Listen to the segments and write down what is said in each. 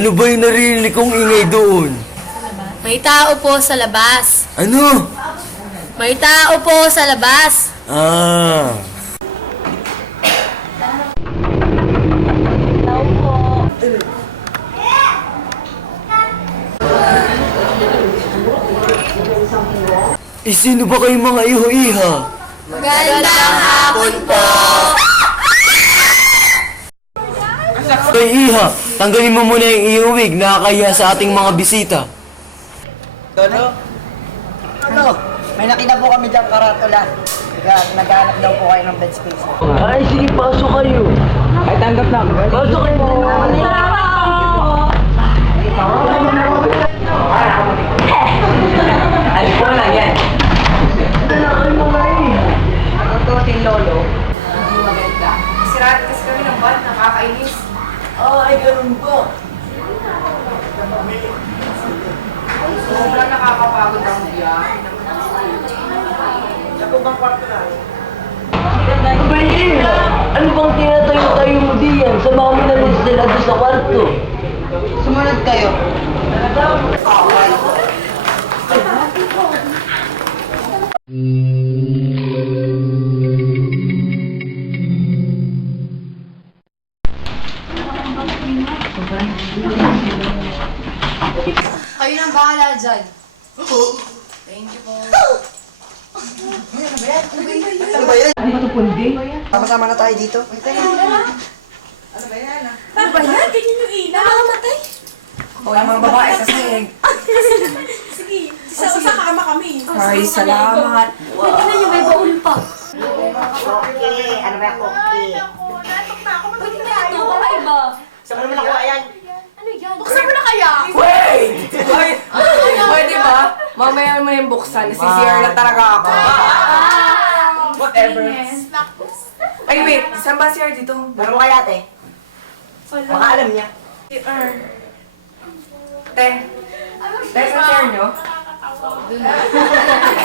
Ano ba yung narinig kong ingay doon? May tao po sa labas. Ano? May tao po sa labas. Ah. Sino ba kayong mga iho-iha? Magandang hapon po. Hoy iha, tanggalin mo muna yung iyong wig, nakakahiya sa ating mga bisita. Lolo? Ano? May nakita po kami diyang karatula. Naghahanap daw po kayo ng bed space. Ay, sige, pasok kayo. Ay, tanggap na. Pasok kayo. Ay, po lang yan. Ang tuting lolo. Hindi maganda. Siraan kasi kami ng van, nakakainis. Ay, ganun ba? Sobrang nakakapagod ang biyahe. Ba iha? Ano bang tinatayo-tayo mo diyan? Samahan mo na rin sila doon sa kwarto. Sumunod kayo. Kayo nang bahala dyan. Thank you po. Ano ba yan? Sama-sama na tayo dito. Ano ba yan? Ganyan yung ina. Namamatay. O, yung mga babae sa sahig. Sige. Sa kama kami. Ay, salamat. Tingnan niyo, may baul pa. Okay. Ano ba yung okay? Natok na ako. Pwede na ito, kakay ba? Saan mo naman nakuha yan? Ano yan? Buksan mo na kaya? Wait! Pwede ba? Mamaya mo yung buksan. Si Sierra na talaga ako. Whatever. Ay, wait. Saan ba si Sierra dito? Ano mo kaya, te? Baka alam niya. Te. Te, sa Sierra nyo?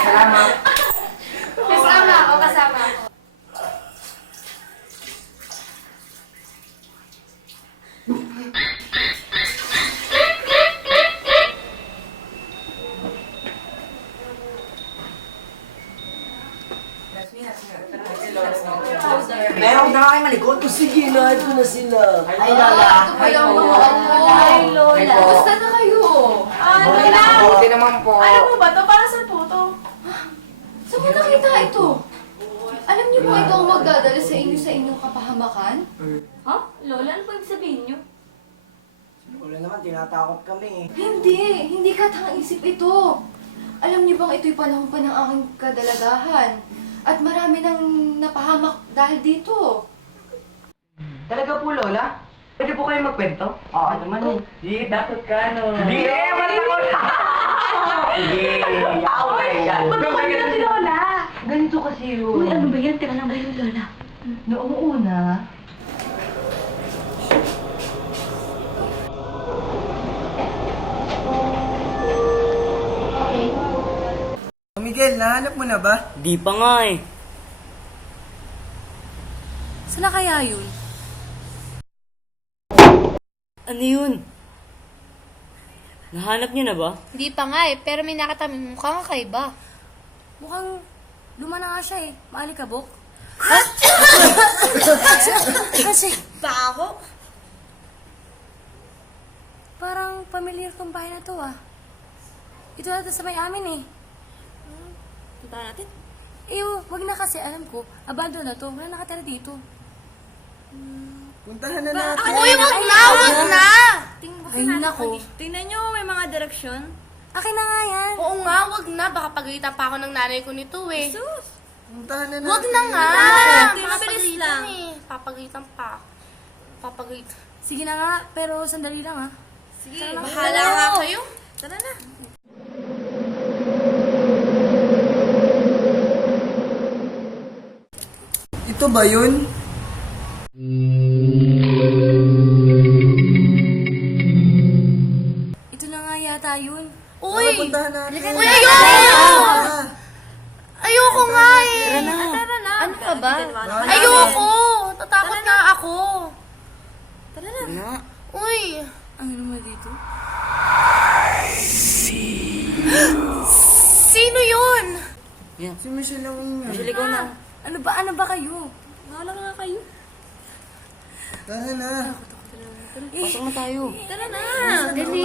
Salamat. Kasama ako, kasama ako. Meron na kayo malikot. Sige, lahat ko na sila. Ay, Lola. Hi, Lola. Hi, Lola. Gusto na kayo? Lola. Buti naman po. Ano po ba to? Para saan po to? Saan mo nakita ito? Alam niyo ba ito ang magdadala sa inyong kapahamakan? Ha? Lola, ano pang sabihin niyo? Wala naman, tinatakot kami. Hindi katang-isip ito. Alam niyo bang ito'y panahon pa ng aking kadalagahan? At marami nang napahamak dahil dito. Talaga po, Lola? Pwede po kayo magkwento? Oo naman eh. Di, takot ka, no? Hindi! Matakot! Sige. Away yan. Ano si Lola? Ganito kasi yun. Uy, ano ba yan? Teka lang ba yung Lola? Noong una, Miguel, nahanap mo na ba? di pa nga eh. Saan na kaya yun? Ano yun? Nahanap niyo na ba? Hindi pa nga eh, pero may nakita mukhang kakaiba. Mukhang luma na nga siya eh. Maalikabok. Kasi, Bako? parang familiar tong bahay na to ah. Ito na sa may amin eh. Punta natin? Wag na kasi alam ko, abandon na to. Wala nakatira dito. Puntahan na natin. Uy, wag na! Wag na! Ay, nako. Tingnan nyo, may mga direksyon. Akin na nga yan. Oo nga, wag na. Baka pagalitan pa ako ng nanay ko nito eh. Puntahan na natin. Wag na nga! Mabilis Papagalitan lang. eh. Papagalitan pa. Papagalitan. Sige na nga, pero sandali lang ah. Sige, bahala nga kayo. Tara na. Ito ba yun? Ito na nga yata yun. Uy! Puntahan natin. Uy, ayoko! Ah, Ayoko nga eh! Tara na. Ano ka ba? Wala. Ayoko! Tatakot nga ako. Tara na. Uy! Ano naman dito? naman! Si Michelle lang ingay. Michelle, ikaw na. Ano ba kayo? Wala nga kayo. Tara na. Pasok na tayo. Tara na! Dali!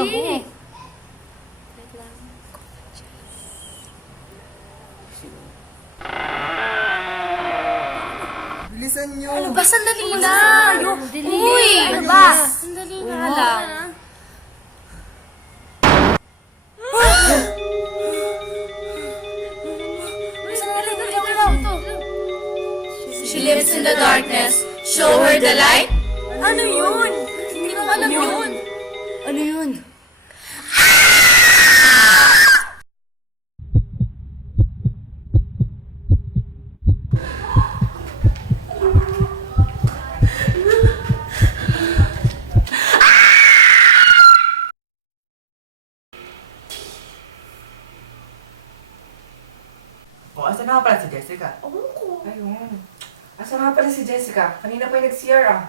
Bilisan nyo. Ano ba? Sandali na! Uy! Ano ba? Sandali na lang. She lives in the darkness. Show her the light. Ano yun? Hindi ko alam yun. Ano yun? Oh, asa na nga pala si Jessica? Ayun. Asa nga pala si Jessica? Kanina pa yung nag-CR ah.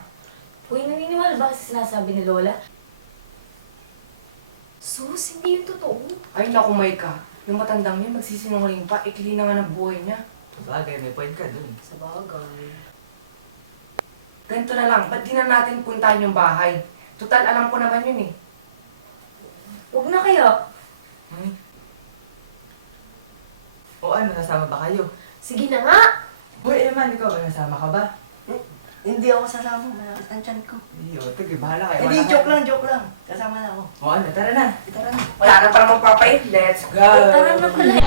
Uy, naniniwala ba kasi sinasabi ni Lola? Sus, hindi yung totoo. Ay, naku, Maika. Yung matandang yun, magsisinungaling pa. Ikli na nga ng buhay niya. Sabagay, may point ka dun. Sa bagay. Ganito na lang, ba't di na natin puntahan yung bahay? Total, alam ko naman yun eh. Huwag na kaya. O ano, nasama ba kayo? Sige na nga. Hoy, Eman, ikaw, nasama ka ba? Hindi ako sasama, malakit ang tiyan ko. Hindi, o, sige, bahala kayo. Hindi, Wala joke lang. Kasama na ako. O ano, tara na. Tara na. Wala na para magpapait. Let's go! Tara na pala.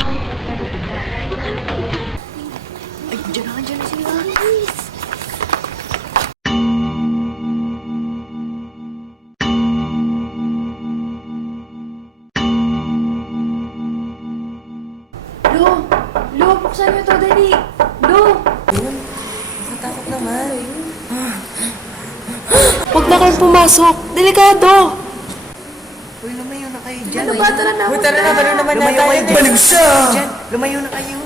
Lo, buksan niyo to, dali! Lo! Natakot naman. Huwag na kayong pumasok! Delikado! Uy, lumayo na kayo dyan. Ano ba? Tara na! Uy, tara na, balo naman na Lumayo tayo. kayo dyan. Balik siya! Dyan, lumayo na kayo.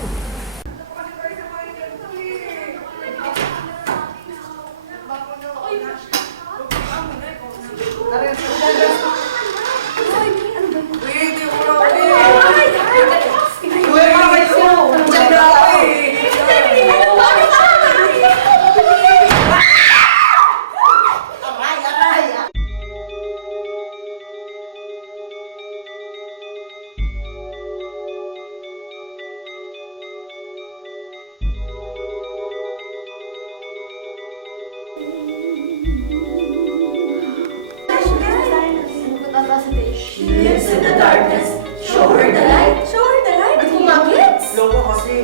Loko kasi.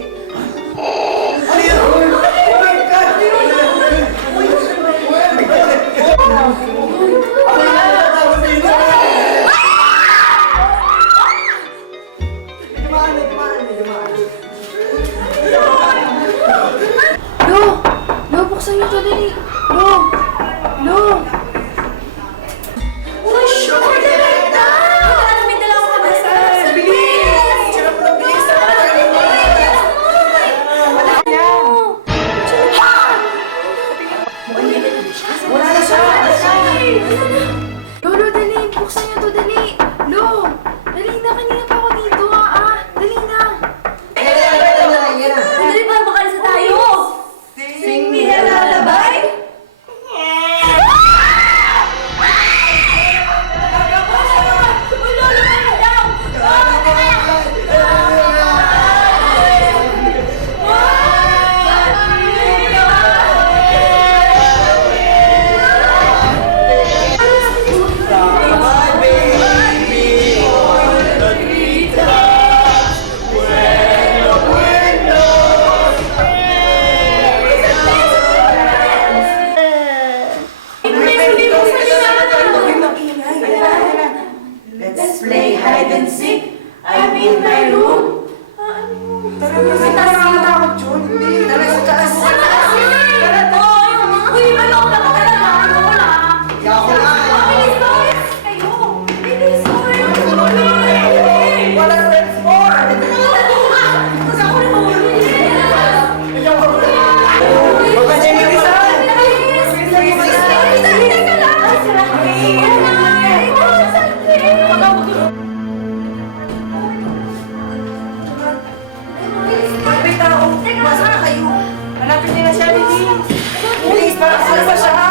Lo, buksan niyo to, dali! Lo! Uy, sure! Direkta! Ano, may dalawa ka ba sa Wala na siya! Lo, dali! Buksan niyo to, dali! Lo! Dali na, kanina pa ako dito, Dali na! Dali pa, makalisa tayo! Sing me a lullaby. Nasaan kayo? Hanapin niyo na siya, Bibi. Please, para kasama siya.